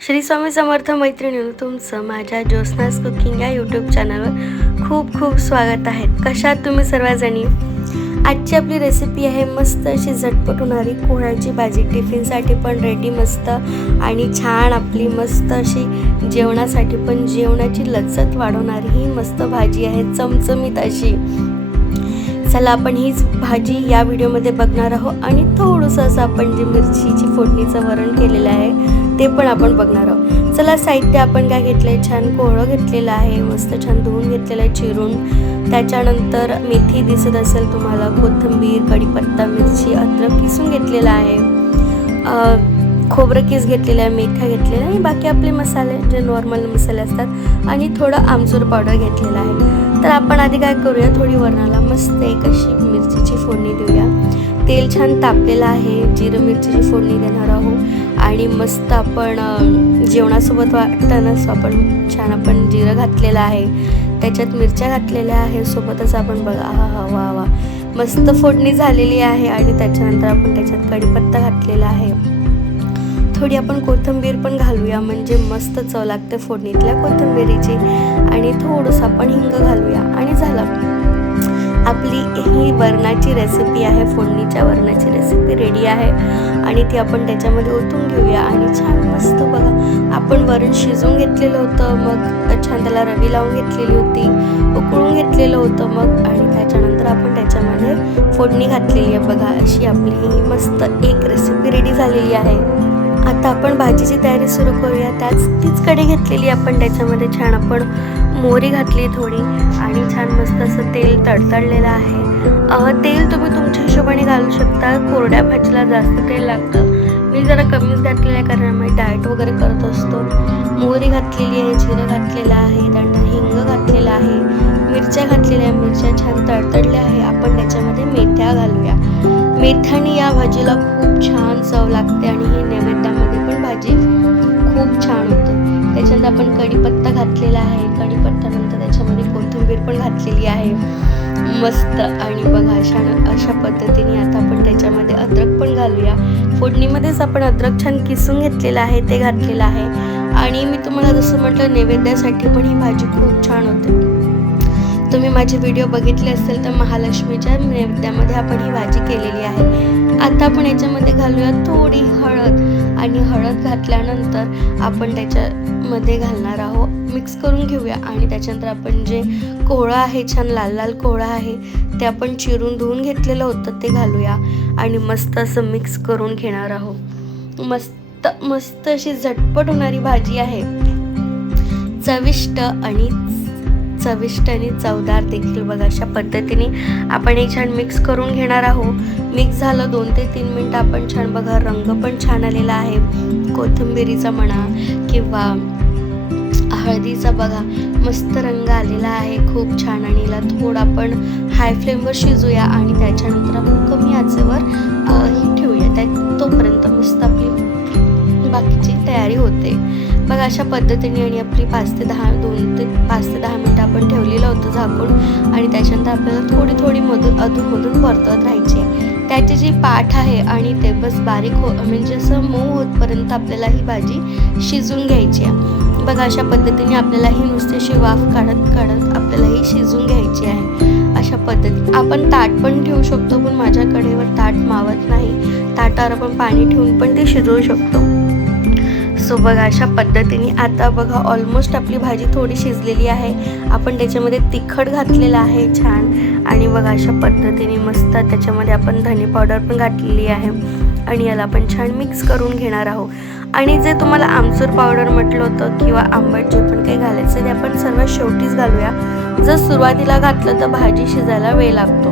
श्री स्वामी समर्थ मैत्रिणींनो, तुमचं माझ्या ज्योत्स्नास कुकिंग या यूट्यूब चॅनलवर खूप खूप स्वागत आहे. कशात तुम्ही सर्वजणी? आजची आपली रेसिपी आहे मस्त अशी झटपट होणारी कोहळ्याची भाजी. टिफिनसाठी पण रेडी मस्त आणि छान आपली मस्त अशी जेवणासाठी पण जेवणाची लज्जत वाढवणारी ही मस्त भाजी आहे, चमचमीत अशी. चला आपण हीच भाजी या व्हिडिओमध्ये बघणार आहोत आणि थोडंसं असं आपण जे मिरचीची फोडणीचं वरण केलेलं आहे ते पण आपण बघणार आहोत. चला साहित्य आपण काय घेतलं आहे, छान कोहळं घेतलेलं आहे, मस्त छान धुवून घेतलेलं आहे चिरून. त्याच्यानंतर मेथी दिसत असेल तुम्हाला, कोथिंबीर, कढीपत्ता, मिरची, अद्रक किसून घेतलेलं आहे, खोबरं किस घेतलेलं आहे, मेथ्या घेतलेल्या आणि बाकी आपले मसाले जे नॉर्मल मसाले असतात आणि थोडं आमचूर पावडर घेतलेलं आहे. तर आपण आधी काय करूया, थोडी वरणाला मस्त एक अशी मिरचीची फोडणी देऊया. तेल छान तापलेलं आहे, जिरं मिरचीची फोडणी देणार आहोत आणि मस्त आपण जेवणासोबत वाटताना आपण जिरं घातलेलं आहे, त्याच्यात मिरच्या घातलेल्या आहे, सोबतच आपण बघा हा वा वा मस्त फोडणी झालेली आहे. आणि त्याच्यानंतर आपण त्याच्यात कढीपत्ता घातलेला आहे, थोडी आपण कोथिंबीर पण घालूया म्हणजे मस्त चव लागते फोडणीतल्या कोथिंबीरीची. आणि थोडंसं आपण हिंग घालूया आणि झालं आपली ही वरणाची रेसिपी आहे. फोडणीच्या वरणाची रेसिपी रेडी आहे आणि ती आपण त्याच्यामध्ये ओतून घेऊया. आणि छान मस्त बघा आपण वरण शिजवून घेतलेलं होतं, मग छान त्याला रवी लावून घेतलेली होती, उकळून घेतलेलं होतं मग. आणि त्याच्यानंतर आपण त्याच्यामध्ये फोडणी घातलेली आहे. बघा अशी आपली ही मस्त एक रेसिपी रेडी झालेली आहे. आता आपण भाजीची तयारी सुरू करूया. तीच कढई घेतलेली आपण, त्याच्यामध्ये छान आपण मोहरी घातली थोडी आणि छान मस्त असं तेल तडतडलेलं आहे. तेल तुम्ही तुमच्या हिशोबाने घालू शकता, कोरड्या भाजीला जास्त तेल लागतं, मी जरा कमीच घातलेलं आहे कारण आम्ही डाएट वगैरे करत असतो. मोहरी घातलेली आहे, जिरं घातलेलं आहे, त्यानंतर हिंग घातलेलं आहे, मिरच्या घातलेल्या आहे, मिरच्या छान तडतडल्या आहे. आपण त्याच्यामध्ये मेथ्या घालूया. मेथ्याने या भाजीला खूप छान चव लागते आणि ही नैवेद्यामध्ये पण भाजी खूप छान होते. त्याच्यानंतर आपण कढीपत्ता घातलेला आहे, कढीपत्त्यानंतर त्याच्यामध्ये कोथिंबीर पण घातलेली आहे मस्त. आणि बघा अशा पद्धतीने आता आपण त्याच्यामध्ये अद्रक पण घालूया. फोडणीमध्येच आपण अद्रक छान किसून घेतलेलं आहे, ते घातलेलं आहे. आणि मी तुम्हाला जसं म्हटलं नैवेद्यासाठी पण ही भाजी खूप छान होते. तुम्ही माझे व्हिडिओ बघितले असेल तर महालक्ष्मीच्या नैवेद्यामध्ये आपण ही भाजी केलेली आहे. आता आपण याच्यामध्ये घालूया थोडी हळद आणि हळद घातल्यानंतर आपण त्याच्यामध्ये घालणार आहोत, मिक्स करून घेऊया. आणि त्याच्यानंतर आपण जे कोहळं आहे, छान लाल लाल कोहळं आहे, ते आपण चिरून धुवून घेतलेलं होतं ते घालूया आणि मस्त असं मिक्स करून घेणार आहोत. मस्त मस्त अशी झटपट होणारी भाजी आहे, चविष्ट आणि चवदार देखील. बघा अशा पद्धतीने आपण हे छान मिक्स करून घेणार आहोत. मिक्स झालं 2 ते 3 मिनटं आपण छान बघा रंग पण छान आलेला आहे, कोथिंबिरीचा म्हणा किंवा हळदीचा बघा मस्त रंग आलेला आहे खूप छान. आणि याला थोडं आपण हाय फ्लेमवर शिजूया आणि त्याच्यानंतर आपण कमी आचेवर ही ठेवूया, तोपर्यंत मस्त आपली बाकीची तयारी होते. बघा अशा पद्धतीने. आणि आपली 2 ते 5 ते 10 मिनटं आपण ठेवलेलं होतं झाकून आणि त्याच्यानंतर आपल्याला थोडी अधूनमधून परतवत राहायची आहे. त्याची जी पाठ आहे आणि ते बस बारीक म्हणजे असं मऊ होतपर्यंत आपल्याला ही भाजी शिजून घ्यायची आहे. बघा अशा पद्धतीने आपल्याला ही नुसती अशी वाफ काढत आपल्याला ही शिजून घ्यायची आहे. अशा पद्धतीने आपण ताट पण ठेवू शकतो, पण माझ्या कढईवर ताट मावत नाही, ताटावर आपण पाणी ठेवून पण ते शिजवू शकतो. सो बघा अशा पद्धतीने आता बघा ऑलमोस्ट आपली भाजी थोडी शिजलेली आहे. आपण त्याच्यामध्ये तिखट घातलेलं आहे छान. आणि बघा अशा पद्धतीने मस्त त्याच्यामध्ये आपण धने पावडर पण घातलेली आहे आणि याला आपण छान मिक्स करून घेणार आहोत. आणि जे तुम्हाला आमचूर पावडर म्हटलं होतं किंवा आंबट जे पण काही घालायचं ते आपण सर्वात शेवटीच घालूया. जर सुरुवातीला घातलं तर भाजी शिजायला वेळ लागतो.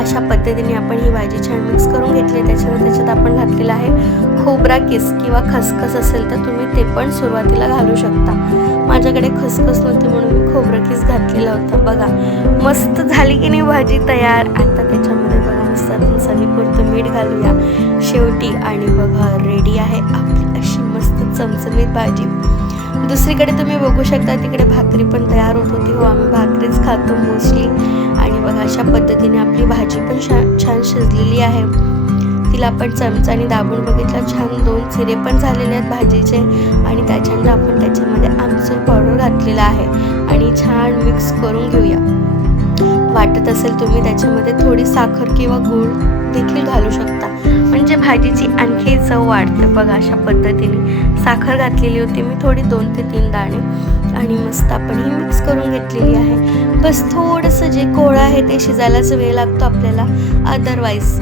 अशा पद्धतीने आपण ही भाजी छान मिक्स करून घेतली. त्याच्यात आपण घातलेला आहे खोबरा किस किंवा खसखस असेल तर तुम्ही ते पण सुरुवातीला घालू शकता. माझ्याकडे खसखस नव्हती म्हणून मी खोबरं किस घातलेलं होतं. बघा मस्त झाली की नाही भाजी तयार. आता त्याच्यामध्ये बघा मस्त आपण चवीपुरतं मीठ घालूया शेवटी. आणि बघा रेडी आहे आपली अशी मस्त चमचमीत भाजी. दुसरीकडे तुम्ही बघू शकता तिकडे भाकरी पण तयार होत होती. हो आम्ही भाकरीच खातो मोस्टली. आणि बघा अशा पद्धतीने आपली भाजी पण छान शिजलेली आहे. तिला आपण चमचाने दाबून बघितलं, छान 2 चिरे पण झालेले आहेत भाजीचे. आणि त्याच्यानंतर आपण त्याच्यामध्ये आमचूर पावडर घातलेला आहे आणि छान मिक्स करून घेऊया. वाटत असेल तुम्ही त्याच्यामध्ये थोडी साखर किंवा गूळ देखील घालू शकता, म्हणजे भाजीची आणखी चव वाढते. बघा अशा पद्धतीने साखर घातलेली होती मी थोडी 2 ते 3 दाणे आणि मस्त आपण ही मिक्स करून घेतलेली आहे. बस थोडंसं जे कोळं आहे ते शिजायलाच वेळ लागतो आपल्याला, अदरवाईज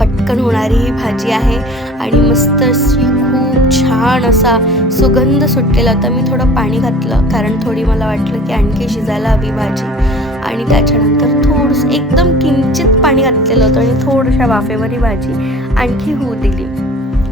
पटकन होणारी ही भाजी आहे. आणि मस्त अशी खूप छान असा सुगंध सुटलेला होता. मी थोडं पाणी घातलं कारण थोडी मला वाटलं की आणखी शिजायला हवी भाजी. आणि त्याच्यानंतर थोडंसं एकदम किंचित पाणी घातलेलं होतं आणि थोड्याशा वाफेवर ही भाजी आणखी होऊ दिली.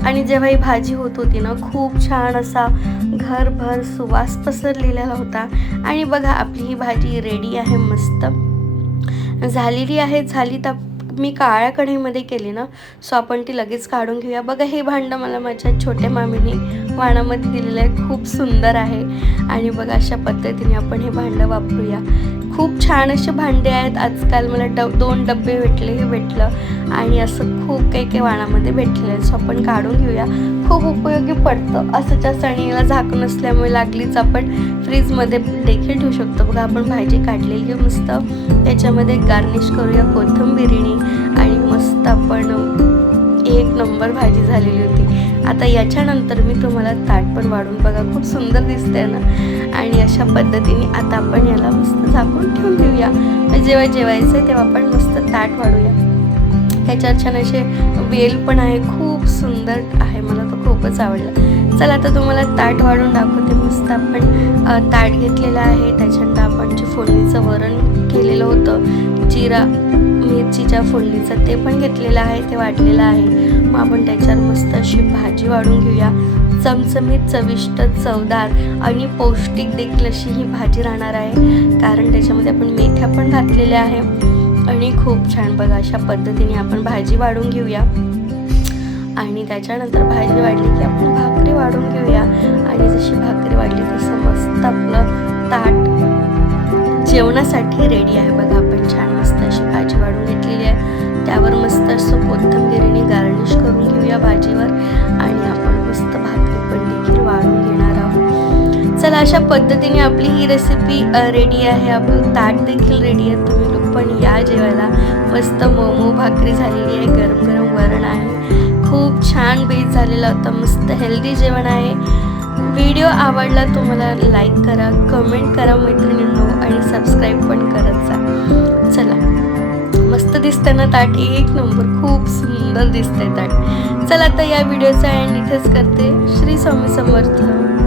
आणि जेव्हा ही भाजी होत होती ना, खूप छान असा घरभर सुवास पसरलेला होता. आणि बघा आपली ही भाजी रेडी आहे, मस्त झालेली आहे. झाली तर मी काळ्या कढईमध्ये केली ना, सो आपण ती लगेच काढून घेऊया. बघा हे भांडं मला माझ्या छोट्या मामीने वाणामध्ये दिलेलं आहे, खूप सुंदर आहे. आणि बघा अशा पद्धतीने आपण हे भांडं वापरूया. खूप छान असे भांडे आहेत आजकाल. मला 2 डबे भेटले, हे भेटलं आणि असं खूप काही वाणामध्ये भेटलेलं आहे. सो आपण काढून घेऊया, खूप उपयोगी पडतं असंच्या सणीला. झाकून असल्यामुळे लागलीच आपण फ्रीजमध्ये देखील ठेवू शकतो. बघा आपण भाजी काढलेली आहे मस्त, त्याच्यामध्ये गार्निश करूया कोथिंबिरीने आणि मस्त आपण 1 नंबर भाजी झालेली होती. आता याच्यानंतर मी तुम्हाला ताट पण वाढून बघा, खूप सुंदर दिसतंय ना. आणि अशा पद्धतीने आता आपण याला मस्त झाकून ठेवून देऊया. जेव्हा जेवायचं आहे तेव्हा आपण मस्त ताट वाढूया. ह्याच्यात छान असे वेल पण आहे, खूप सुंदर आहे, मला तर खूपच आवडलं. चला आता तुम्हाला ताट वाढून दाखवते. मस्त आपण ताट घेतलेलं आहे, त्याच्यानंतर आपण जे फोडणीचं वरण केलेलं होतं जिरा मिरचीच्या फोडणीचं ते पण घेतलेलं आहे, ते वाढलेलं आहे. मग आपण त्याच्यावर मस्त अशी भाजी वाढून घेऊया. चमचमीत, चविष्ट, चवदार आणि पौष्टिक देखील अशी ही भाजी राहणार आहे, कारण त्याच्यामध्ये आपण मेथ्या पण घातलेल्या आहे. आणि खूप छान बघा अशा पद्धतीने आपण भाजी वाढून घेऊया. आणि त्याच्यानंतर भाजी वाढली की आपण भाकरी वाढून घेऊया. आणि जशी भाकरी वाढली तसं मस्त आपलं ताट जेवणासाठी रेडी आहे. बघा आपण छान मस्त अशी भाजी वाढून घेतलेली आहे, त्यावर मस्त असं कोथिंबिरीने गार्निश करून घेऊया भाजीवर. आणि आपण मस्त भाकरी पण देखील वाढून घेणार आहोत. चला अशा पद्धतीने आपली ही रेसिपी रेडी आहे, आपलं ताट देखील रेडी आहे. तुम्ही लोक पण या जेवायला. मस्त मोमो भाकरी झालेली आहे, गरम गरम वरण आहे, खूप छान बेत झालेला होता, मस्त हेल्दी जेवण आहे. व्हिडिओ आवडला तुम्हाला लाईक करा, कमेंट करा मैत्रिणींनो आणि सबस्क्राईब पण करत जा. चला मस्त दिसतं ना ताट, 1 नंबर, खूप सुंदर दिसतंय ताट. चला आता या व्हिडिओचा एंड इथेच करते. श्री स्वामी समर्थ.